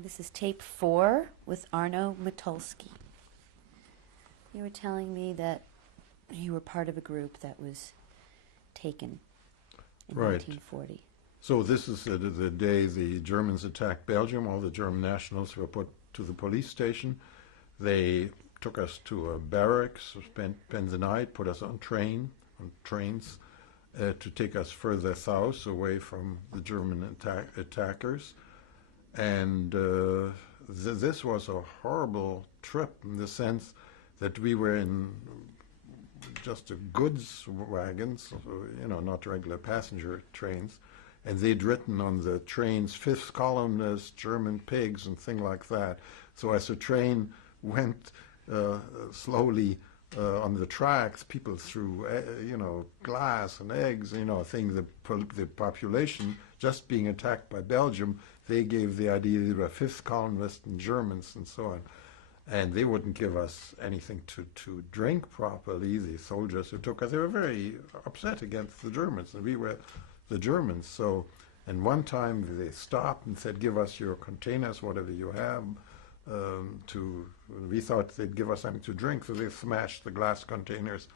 Okay, this is tape 4 with Arno Motulsky. You were telling me that you were part of a group that was taken in Right. 1940. So this is the day the Germans attacked Belgium. All the German nationals were put to the police station. They took us to a barracks, spent the night, put us on trains to take us further south, away from the German attackers. And this was a horrible trip in the sense that we were in just goods wagons, not regular passenger trains, and they'd written on the trains, fifth columnist, German pigs, and things like that. So as the train went slowly on the tracks, people threw, glass and eggs, things. The population just being attacked by Belgium, they gave the idea they were fifth columnists and Germans and so on. And they wouldn't give us anything to drink properly. The soldiers who took us, they were very upset against the Germans, and we were the Germans. So, and one time they stopped and said, "Give us your containers, whatever you have." We thought they'd give us something to drink, so they smashed the glass containers,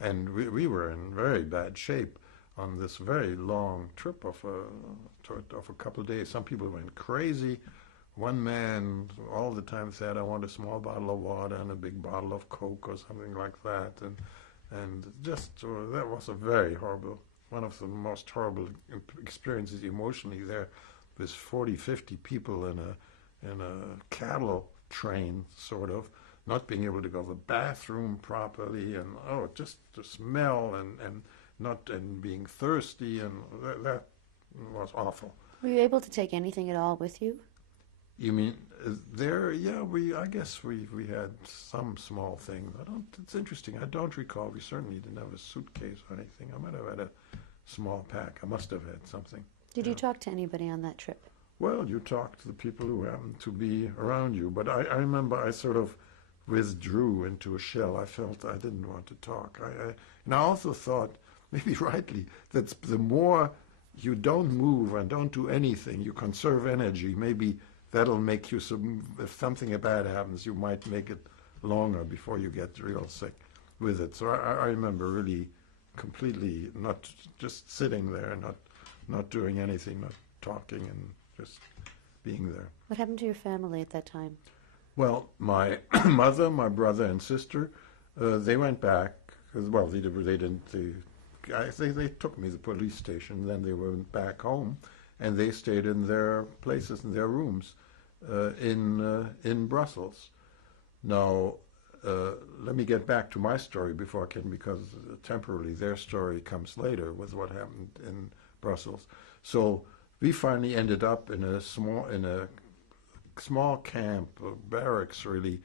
and we were in very bad shape on this very long trip of a couple of days. Some people went crazy. One man all the time said, "I want a small bottle of water and a big bottle of Coke," or something like that, and just that was a very horrible, one of the most horrible experiences emotionally. There was 40, 50 people in a cattle train, sort of, not being able to go to the bathroom properly, and just the smell and being thirsty, and that was awful. Were you able to take anything at all with you? You mean there? Yeah, I guess we had some small thing. It's interesting. I don't recall. We certainly didn't have a suitcase or anything. I might have had a small pack. I must have had something. Did you talk to anybody on that trip? Well, you talk to the people who happen to be around you. But I remember I sort of withdrew into a shell. I felt I didn't want to talk. And I also thought, maybe rightly, that the more you don't move and don't do anything, you conserve energy. Maybe that'll make you, if something bad happens, you might make it longer before you get real sick with it. So I remember really completely not just sitting there, not doing anything, not talking, and just being there. What happened to your family at that time? Well, my mother, my brother, and sister, they went back. Well, they didn't. They took me to the police station. Then they went back home, and they stayed in their places, in their rooms, in Brussels. Now, let me get back to my story before I can, because temporarily their story comes later with what happened in Brussels. So we finally ended up in a small camp, barracks really,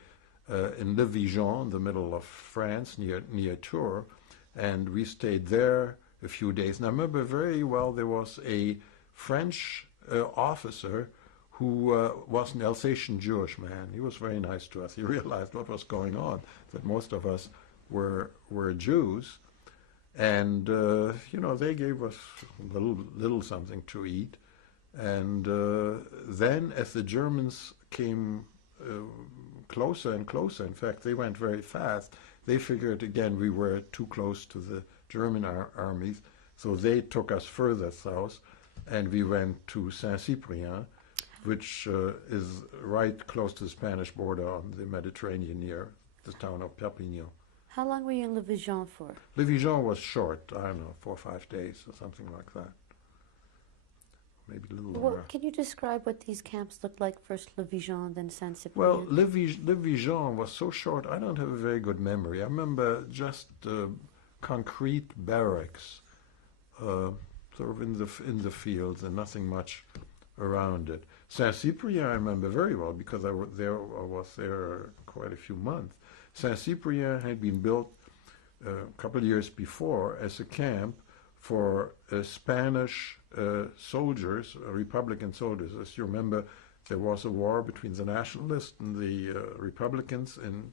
in Le Vigeon, in the middle of France, near Tours, and we stayed there a few days. And I remember very well there was a French officer who was an Alsatian Jewish man. He was very nice to us. He realized what was going on, that most of us were Jews, and they gave us little something to eat. And then, as the Germans came closer and closer, in fact, they went very fast, they figured, again, we were too close to the German armies, so they took us further south, and we went to Saint-Cyprien, which is right close to the Spanish border on the Mediterranean, near the town of Perpignan. How long were you in Le Vigeon for? Le Vigeon was short, I don't know, 4 or 5 days or something like that. Maybe a little longer. Well, can you describe what these camps looked like? First Le Vigeon, then Saint-Cyprien? Well, Le Vigeon was so short, I don't have a very good memory. I remember just concrete barracks, sort of in the fields, and nothing much around it. Saint-Cyprien I remember very well, because I was there quite a few months. Saint-Cyprien had been built a couple of years before as a camp for Spanish soldiers, Republican soldiers. As you remember, there was a war between the nationalists and the Republicans in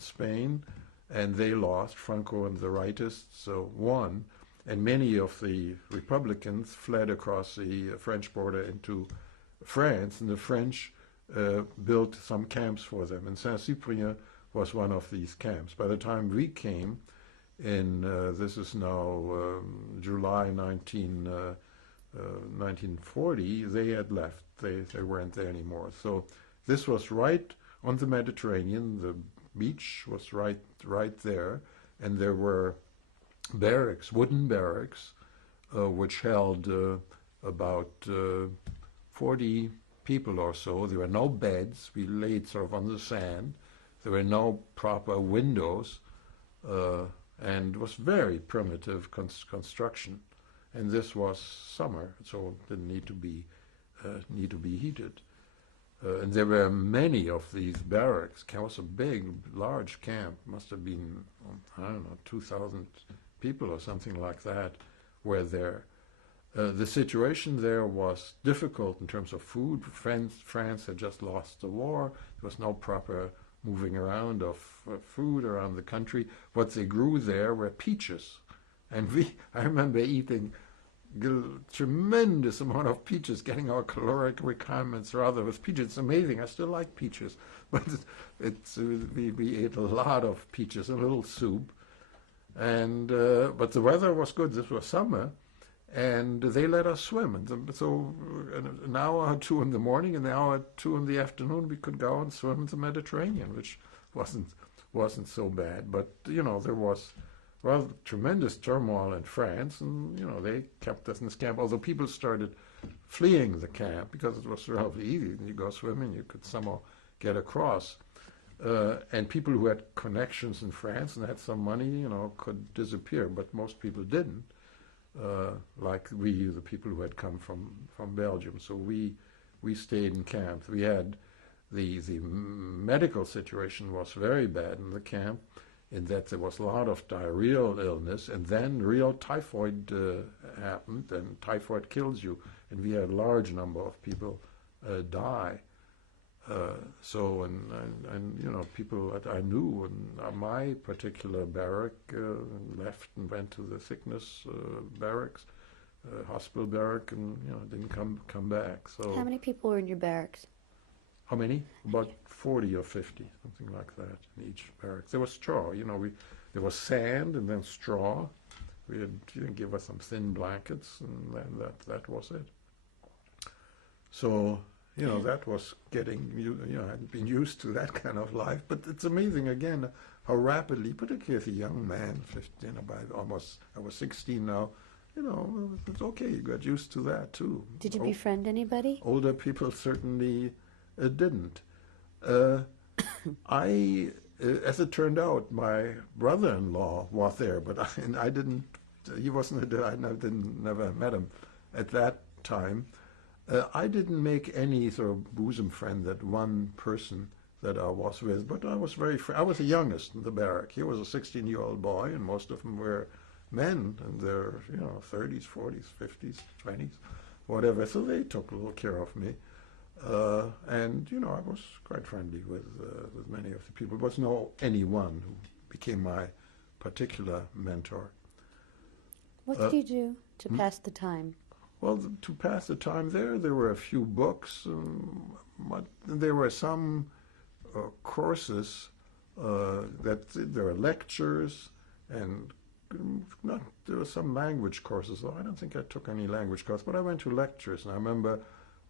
Spain, and they lost. Franco and the rightists won, and many of the Republicans fled across the French border into France, and the French built some camps for them. And Saint-Cyprien was one of these camps. By the time we came in, this is now July 1940, they had left. They weren't there anymore. So this was right on the Mediterranean. The beach was right there, and there were barracks, wooden barracks, which held about 40 people or so. There were no beds. We laid sort of on the sand. There were no proper windows, and it was very primitive construction. And this was summer, so it didn't need to be heated. And there were many of these barracks. It was a big, large camp. Must have been, I don't know, 2,000 people or something like that were there. The situation there was difficult in terms of food. France had just lost the war. There was no proper moving around of food around the country. What they grew there were peaches. And I remember eating tremendous amount of peaches, getting our caloric requirements rather with peaches. It's amazing. I still like peaches, but we ate a lot of peaches, a little soup, and but the weather was good. This was summer, and they let us swim. And so an hour or two in the morning and an hour or two in the afternoon, we could go and swim in the Mediterranean, which wasn't so bad. But there was tremendous turmoil in France, and they kept us in this camp. Although people started fleeing the camp because it was relatively easy. You go swimming, you could somehow get across. And people who had connections in France and had some money, could disappear. But most people didn't. Like the people who had come from Belgium. So we stayed in camp. We had the medical situation was very bad in the camp, in that there was a lot of diarrheal illness, and then real typhoid happened, and typhoid kills you, and we had a large number of people die. People that I knew in my particular barrack left and went to the sickness barracks, hospital barrack, and didn't come back. So how many people were in your barracks? How many? About 40 or 50, something like that, in each barracks. There was straw, there was sand and then straw. We had give us some thin blankets, and then that was it. So, that was getting, I hadn't been used to that kind of life. But it's amazing, again, how rapidly, particularly as a young man, 15, I was 16 now, it's okay, you got used to that too. Did you befriend anybody? Older people certainly didn't. As it turned out, my brother-in-law was there, but I didn't. He wasn't. I never met him at that time. I didn't make any sort of bosom friend, that one person that I was with, but I was I was the youngest in the barrack. He was a 16-year-old boy, and most of them were men in their 30s, 40s, 50s, 20s, whatever. So they took a little care of me. And I was quite friendly with many of the people. There was no anyone who became my particular mentor. What did you do to pass the time? Well, to pass the time there were a few books. There were some courses there were lectures, and there were some language courses. Though I don't think I took any language course, but I went to lectures, and I remember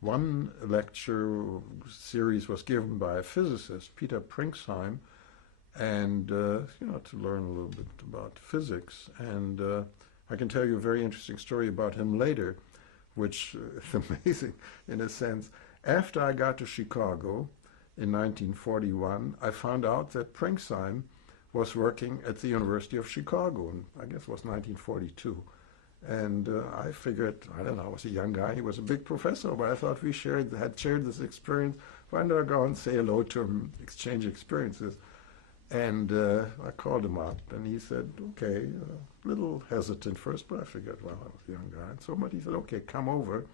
one lecture series was given by a physicist, Peter Prinksheim, and to learn a little bit about physics. And I can tell you a very interesting story about him later, which is amazing in a sense. After I got to Chicago in 1941, I found out that Prinksheim was working at the University of Chicago, and I guess it was 1942. And I figured, I don't know, I was a young guy, he was a big professor, but I thought we had shared this experience. Why don't I go and say hello to him, exchange experiences? And I called him up, and he said, okay, a little hesitant first, but I figured, well, I was a young guy. And so, but he said, okay, come over.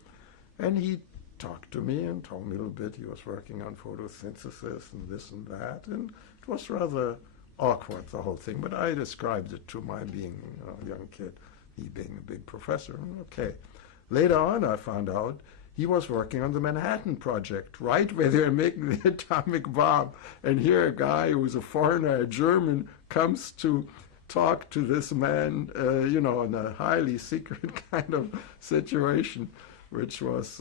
And he talked to me and told me a little bit. He was working on photosynthesis and this and that, and it was rather awkward, the whole thing. But I described it to my being a young kid, he being a big professor. Okay. Later on, I found out he was working on the Manhattan Project, right where they're making the atomic bomb. And here a guy who's a foreigner, a German, comes to talk to this man, in a highly secret kind of situation, which was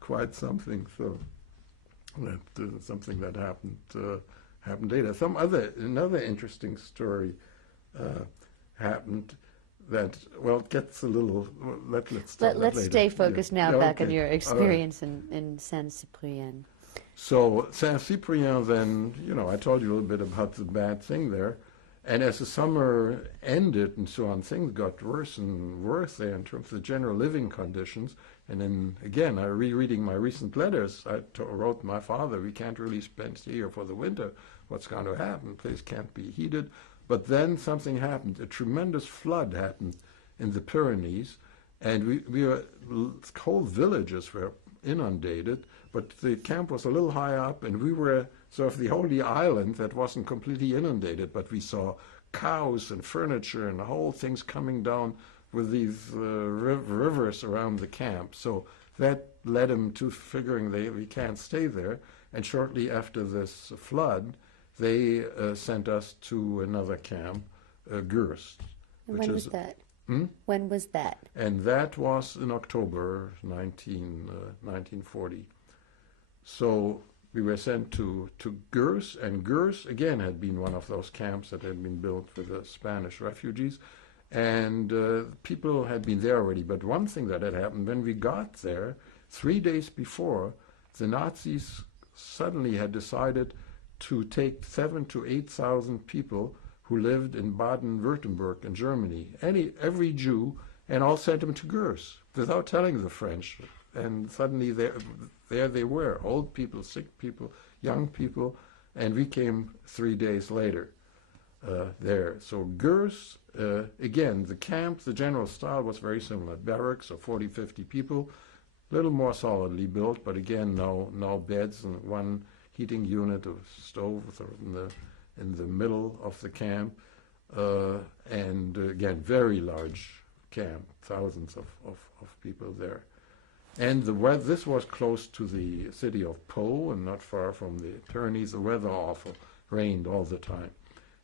quite something. So that something that happened later. Another interesting story happened. That gets a little. Let's stay focused now back on okay. your experience in Saint-Cyprien. So Saint-Cyprien, then I told you a little bit about the bad thing there, and as the summer ended and so on, things got worse and worse there in terms of the general living conditions. And then again, rereading my recent letters, I wrote my father, we can't really spend here for the winter. What's going to happen? The place can't be heated. But then something happened. A tremendous flood happened in the Pyrenees, and whole villages were inundated, but the camp was a little high up, and we were sort of the only island that wasn't completely inundated, but we saw cows and furniture and whole things coming down with these rivers around the camp. So that led them to figuring we can't stay there, and shortly after this flood, they sent us to another camp, Gurs. When was that? Hmm? When was that? And that was in October 1940. So we were sent to Gurs, and Gurs again had been one of those camps that had been built for the Spanish refugees, and people had been there already. But one thing that had happened, when we got there, 3 days before, the Nazis suddenly had decided to take 7,000 to 8,000 people who lived in Baden-Württemberg in Germany, every Jew, and all sent them to Gurs without telling the French. And suddenly there they were, old people, sick people, young people, and we came 3 days later there. So Gurs, again, the camp, the general style was very similar. Barracks of 40, 50 people, a little more solidly built, but again, no beds and one heating unit of stove in the middle of the camp, and again, very large camp, thousands of people there. And this was close to the city of Po and not far from the Pyrenees. The weather awful, rained all the time,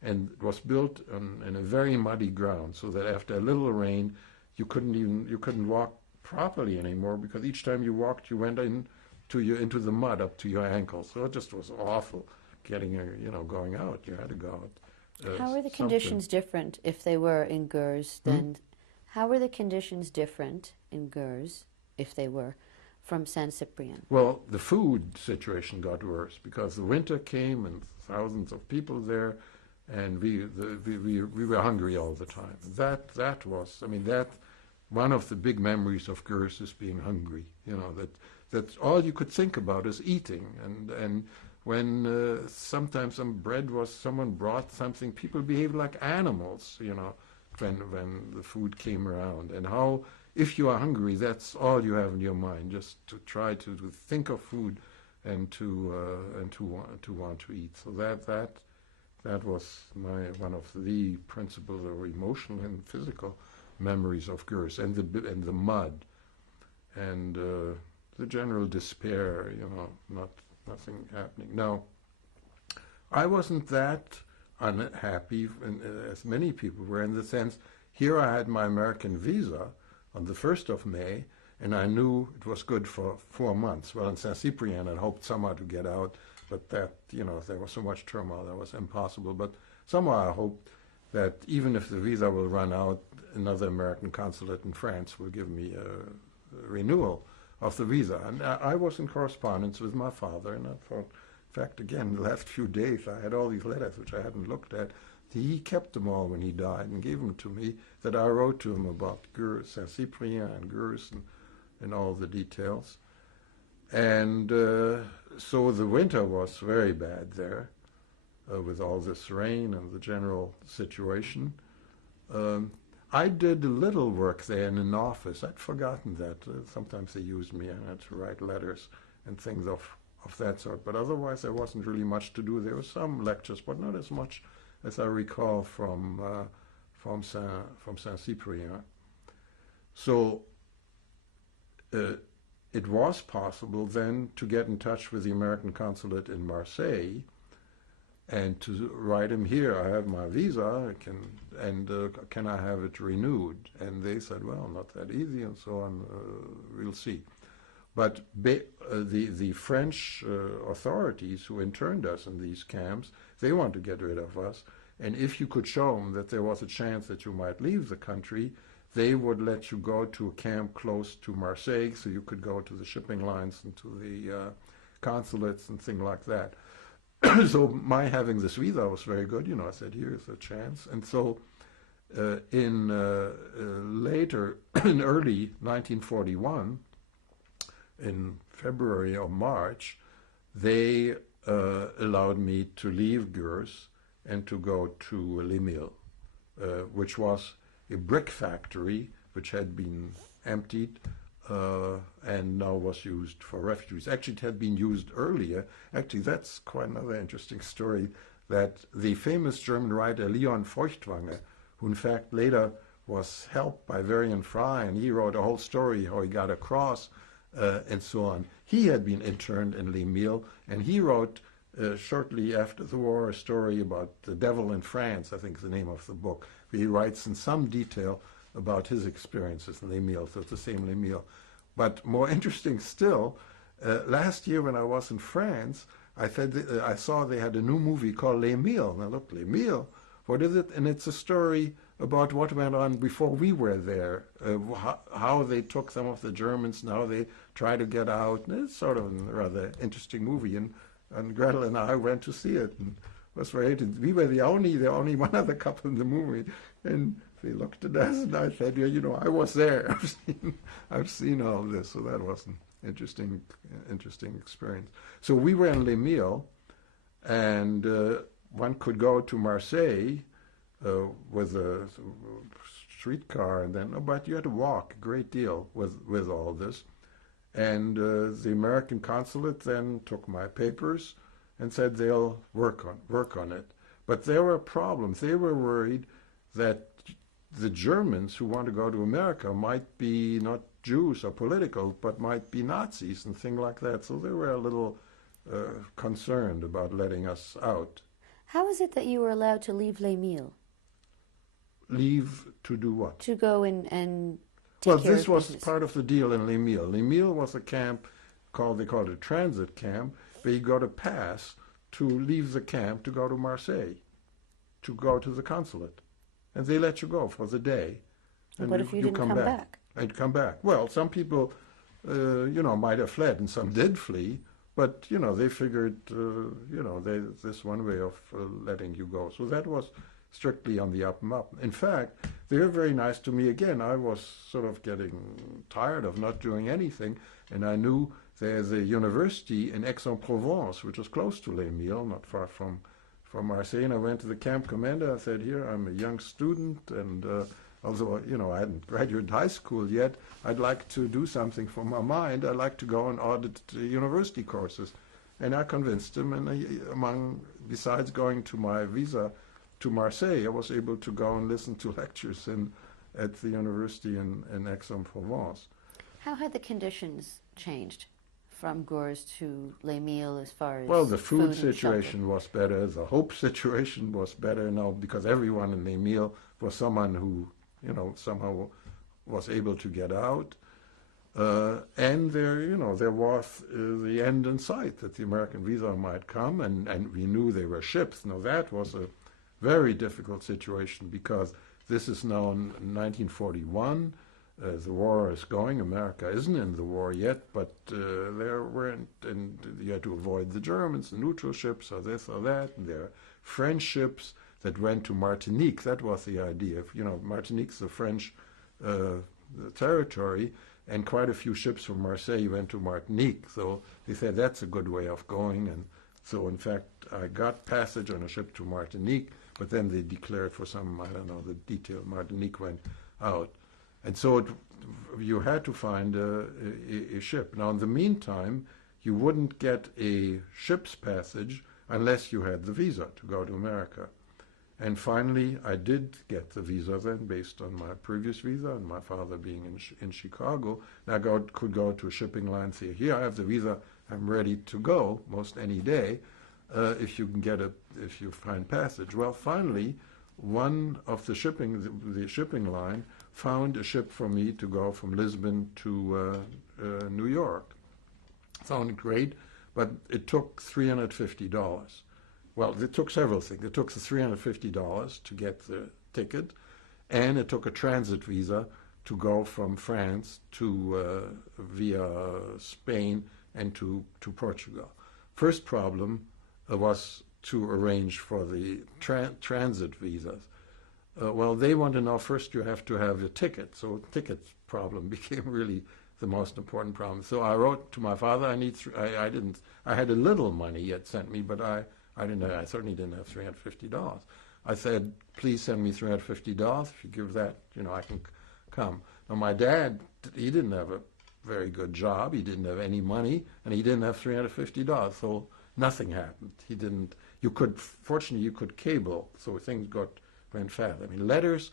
and it was built in a very muddy ground, so that after a little rain, you couldn't walk properly anymore, because each time you walked, you went into the mud up to your ankles. So it just was awful getting going out. You had to go out. How were the conditions different if they were in Gurs than? How were the conditions different in Gurs if they were from Saint-Cyprien? Well, the food situation got worse because the winter came and thousands of people there, and we were hungry all the time. That was, one of the big memories of Gurs is being hungry. That all you could think about is eating, and when sometimes someone brought something, people behaved like animals, when the food came around. And how, if you are hungry, that's all you have in your mind, just to try to think of food and to want to eat. So that was one of the principal or emotional and physical memories of Gurs, and the mud, and the general despair, nothing happening. Now, I wasn't that unhappy as many people were, in the sense, here I had my American visa on the 1st of May, and I knew it was good for 4 months. Well, in Saint-Cyprien, I hoped somehow to get out, but that, there was so much turmoil, that was impossible. But somehow I hoped that even if the visa will run out, another American consulate in France will give me a renewal of the visa. And I was in correspondence with my father, and I thought, in fact, again, the last few days I had all these letters which I hadn't looked at. He kept them all when he died and gave them to me, that I wrote to him about Gurs, Saint-Cyprien and Gurs and all the details. And so the winter was very bad there, with all this rain and the general situation. I did a little work there in an office. I'd forgotten that. Sometimes they used me, and I had to write letters and things of that sort. But otherwise, there wasn't really much to do. There were some lectures, but not as much as I recall from Saint-Cyprien. So it was possible then to get in touch with the American consulate in Marseille and to write him, here, I have my visa, can I have it renewed? And they said, well, not that easy, and so on, we'll see. But the French authorities who interned us in these camps, they want to get rid of us. And if you could show them that there was a chance that you might leave the country, they would let you go to a camp close to Marseille, so you could go to the shipping lines and to the consulates and things like that. So my having this visa was very good. I said, here's a chance. And so later, in early 1941, in February or March, they allowed me to leave Gurs and to go to Les Milles, which was a brick factory which had been emptied and now was used for refugees. Actually, it had been used earlier. Actually, that's quite another interesting story, that the famous German writer Leon Feuchtwanger, who in fact later was helped by Varian Fry, and he wrote a whole story how he got across and so on. He had been interned in Les Milles, and he wrote shortly after the war a story about the devil in France, I think is the name of the book. He writes in some detail about his experiences in Les Milles, so it's the same Les Milles. But more interesting still, last year when I was in France, I saw they had a new movie called Les Milles. And I looked, Les Milles, what is it? And it's a story about what went on before we were there, how they took some of the Germans, now they try to get out. And it's sort of a rather interesting movie. And Gretel and I went to see it. And it was very interesting. We were the only one other couple in the movie. And they looked at us, and I said, I was there. I've seen all this. So that was an interesting experience. So we were in Les Milles, and one could go to Marseille with a streetcar, and then, but you had to walk a great deal with all this. And the American consulate then took my papers and said they'll work on it. But there were problems. They were worried that the Germans who want to go to America might be not Jews or political, but might be Nazis and things like that. So they were a little concerned about letting us out. How is it that you were allowed to leave Les Milles? Leave to do what? To go and take care of business. Well, this was part of the deal in Les Milles. Les Milles was a camp they called a transit camp, where you got a pass to leave the camp to go to Marseille, to go to the consulate. And they let you go for the day. And what if you didn't come back? And come back. Well, some people, might have fled, and some did flee, but, they figured, this one way of letting you go. So that was strictly on the up and up. In fact, they were very nice to me again. I was sort of getting tired of not doing anything, and I knew there's a university in Aix-en-Provence, which is close to Les Milles, not far from Marseille, and I went to the camp commander. I said, here, I'm a young student, and although, I hadn't graduated high school yet, I'd like to do something for my mind. I'd like to go and audit university courses. And I convinced him, and besides going to my visa to Marseille, I was able to go and listen to lectures at the university in Aix-en-Provence. How had the conditions changed from Gurs to Les Milles as far as the food situation situation was better, the hope situation was better now, because everyone in Les Milles was someone who, somehow was able to get out. And there was the end in sight, that the American visa might come, and we knew they were ships. Now that was a very difficult situation, because this is now in 1941. The war is going. America isn't in the war yet, but there weren't, and you had to avoid the Germans, the neutral ships, or this or that, and there are French ships that went to Martinique. That was the idea. Martinique's the French territory, and quite a few ships from Marseille went to Martinique. So they said that's a good way of going, and so in fact I got passage on a ship to Martinique, but then they declared for some, I don't know the detail, Martinique went out. And so you had to find a ship. Now, in the meantime, you wouldn't get a ship's passage unless you had the visa to go to America. And finally, I did get the visa then, based on my previous visa, and my father being in Chicago. And I could go to a shipping line and say, here, I have the visa, I'm ready to go most any day, if you can if you find passage. Well, finally, one of the shipping line found a ship for me to go from Lisbon to New York. Sounded great, but it took $350. Well, it took several things. It took the $350 to get the ticket, and it took a transit visa to go from France to via Spain and to Portugal. First problem was to arrange for the transit visas. Well, they want to know first you have to have a ticket, so ticket problem became really the most important problem. So I wrote to my father. I had a little money he had sent me, but I certainly didn't have $350. I said, please send me $350. If you give that, I can come. Now, my dad, he didn't have a very good job. He didn't have any money, and he didn't have $350. So nothing happened. Fortunately, you could cable, so things went fast. I mean, letters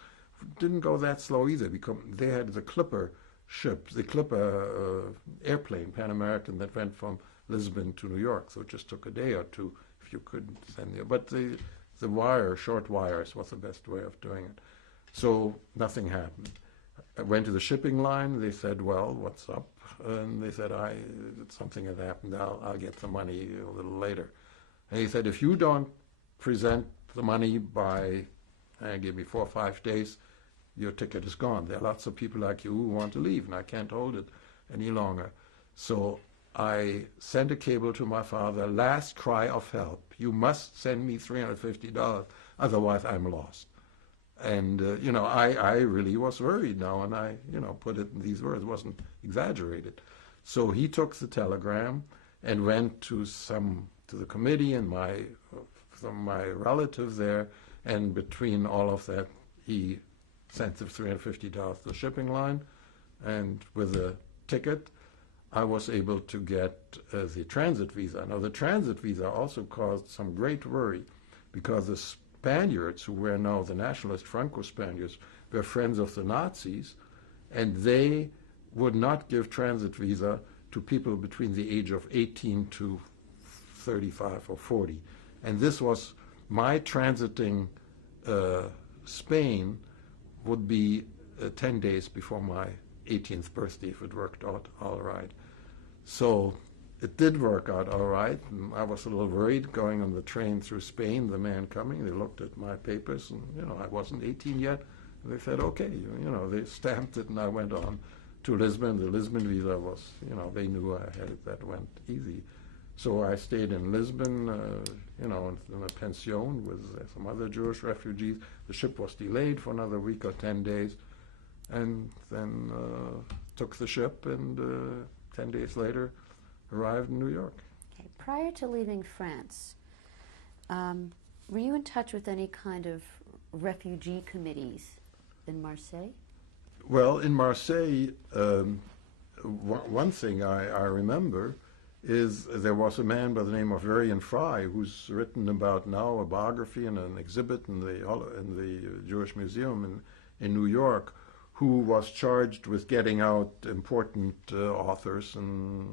didn't go that slow either, because they had the Clipper ship, the Clipper airplane, Pan American, that went from Lisbon to New York. So it just took a day or two if you could send it. But the short wires was the best way of doing it. So nothing happened. I went to the shipping line. They said, well, what's up? And they said, something had happened. I'll get the money a little later. And he said, if you don't present the money by, give me 4 or 5 days, your ticket is gone. There are lots of people like you who want to leave, and I can't hold it any longer. So I sent a cable to my father, last cry of help. You must send me $350, otherwise I'm lost. And, I really was worried now, and I, put it in these words. It wasn't exaggerated. So he took the telegram and went to the committee and my relative there, and between all of that, he sent the $350 to the shipping line, and with a ticket, I was able to get the transit visa. Now, the transit visa also caused some great worry, because the Spaniards, who were now the nationalist Franco-Spaniards, were friends of the Nazis, and they would not give transit visa to people between the age of 18 to 35 or 40. And this was my transiting Spain would be 10 days before my 18th birthday if it worked out all right. So it did work out all right. And I was a little worried going on the train through Spain, the man coming. They looked at my papers, and, I wasn't 18 yet. And they said, okay, they stamped it, and I went on to Lisbon. The Lisbon visa was, they knew I had it. That went easy. So I stayed in Lisbon, in a pension with some other Jewish refugees. The ship was delayed for another week or 10 days, and then took the ship, and 10 days later arrived in New York. Okay. Prior to leaving France, were you in touch with any kind of refugee committees in Marseille? Well, in Marseille, one thing I remember is there was a man by the name of Varian Fry, who's written about now a biography and an exhibit in the Jewish Museum in New York, who was charged with getting out important authors and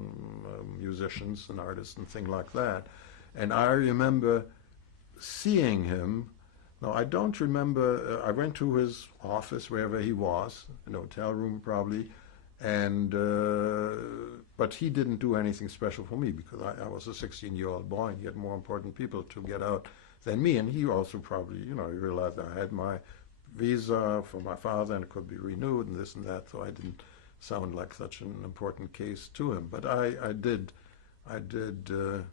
musicians and artists and things like that. And I remember seeing him. Now, I don't remember, I went to his office, wherever he was, an hotel room probably, and but he didn't do anything special for me, because I was a 16-year-old boy, and he had more important people to get out than me. And he also probably, he realized I had my visa for my father and it could be renewed and this and that, so I didn't sound like such an important case to him. But I did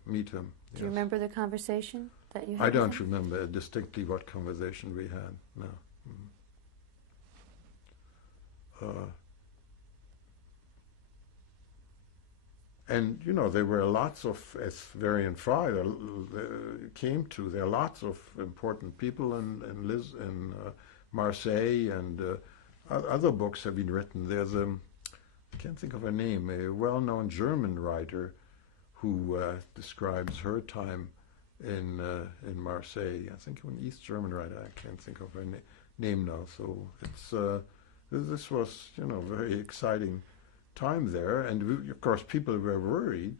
meet him. Do you remember the conversation that you had? I don't remember distinctly what conversation we had, no. And, there were lots of, as Varian Fry came to, there are lots of important people in Marseille, and other books have been written. There's I can't think of her name, a well-known German writer who describes her time in Marseille. I think an East German writer. I can't think of her name now. So it's this was a very exciting time there, and of course people were worried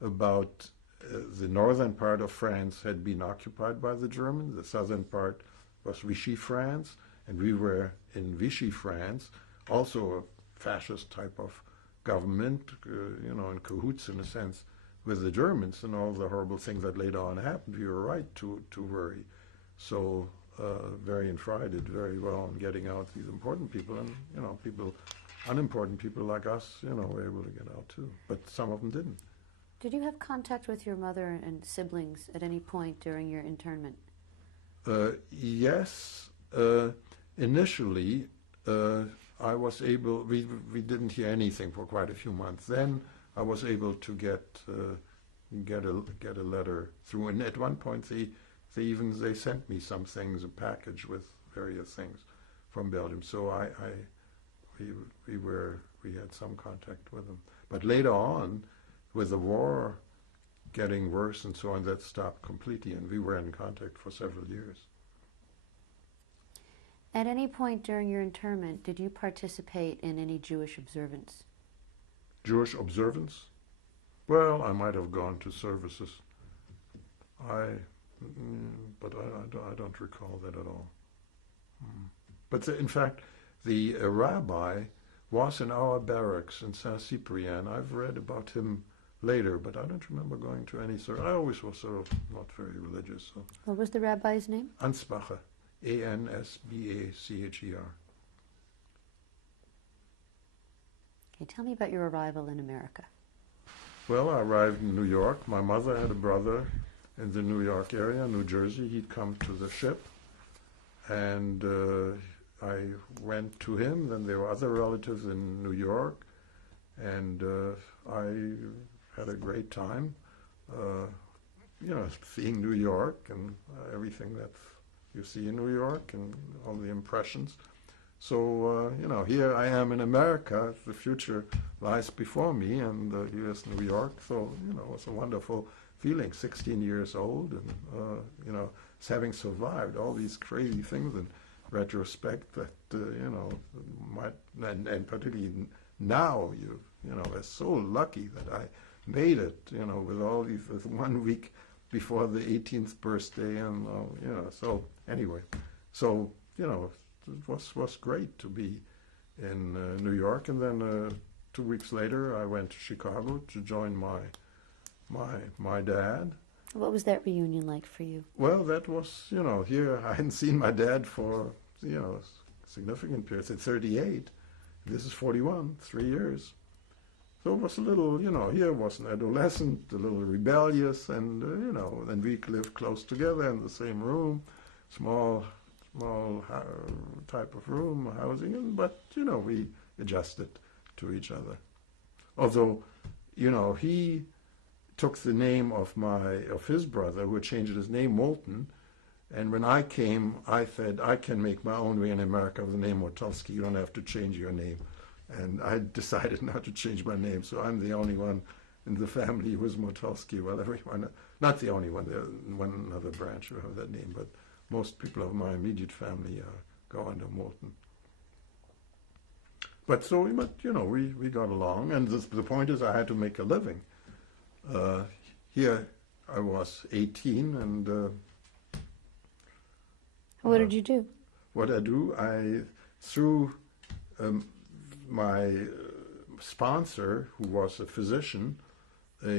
about the northern part of France had been occupied by the Germans. The southern part was Vichy France, and we were in Vichy France, also a fascist type of government, in cahoots in a sense with the Germans and all the horrible things that later on happened. We were right to worry. So Varian Fry did very well in getting out these important people, and unimportant people like us, were able to get out too. But some of them didn't. Did you have contact with your mother and siblings at any point during your internment? Yes. Initially, I was able. We didn't hear anything for quite a few months. Then I was able to get a letter through, and at one point they sent me some things, a package with various things from Belgium. So we had some contact with them. But later on, with the war getting worse and so on, that stopped completely, and we were in contact for several years. At any point during your internment, did you participate in any Jewish observance? Jewish observance? Well, I might have gone to services. But I don't recall that at all. But in fact, the rabbi was in our barracks in Saint-Cyprien. I've read about him later, but I don't remember going to any service. I always was sort of not very religious. So. What was the rabbi's name? Ansbacher, Ansbacher. Okay, tell me about your arrival in America. Well, I arrived in New York. My mother had a brother in the New York area, New Jersey. He'd come to the ship, and I went to him. Then there were other relatives in New York, and I had a great time, seeing New York and everything that you see in New York and all the impressions. So, here I am in America. The future lies before me, and here's New York. So, it was a wonderful feeling, 16 years old, and, having survived all these crazy things in retrospect that, might, and particularly now, we're so lucky that I made it, with all these, with 1 week before the 18th birthday, and, so anyway, so, it was great to be in New York, and then 2 weeks later I went to Chicago to join my dad. What was that reunion like for you? Well, that was, here I hadn't seen my dad for, significant periods. At 38, this is 41, 3 years. So it was a little, here was an adolescent, a little rebellious, and, then we lived close together in the same room, small type of room, housing, but, we adjusted to each other. Although, he took the name of his brother, who had changed his name, Moulton, and when I came, I said, I can make my own way in America with the name Motulsky. You don't have to change your name. And I decided not to change my name, so I'm the only one in the family who is Motulsky. Well, everyone, not the only one, there's one other branch who have that name, but most people of my immediate family go under Moulton. But so we got along, and the point is I had to make a living. Here I was 18, and what did you do? What I do, through my sponsor, who was a physician,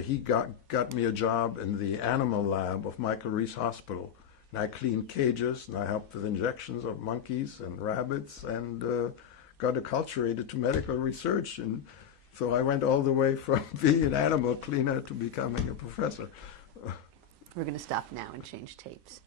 he got me a job in the animal lab of Michael Reese Hospital. And I cleaned cages, and I helped with injections of monkeys and rabbits, and got acculturated to medical research. And so I went all the way from being an animal cleaner to becoming a professor. We're going to stop now and change tapes.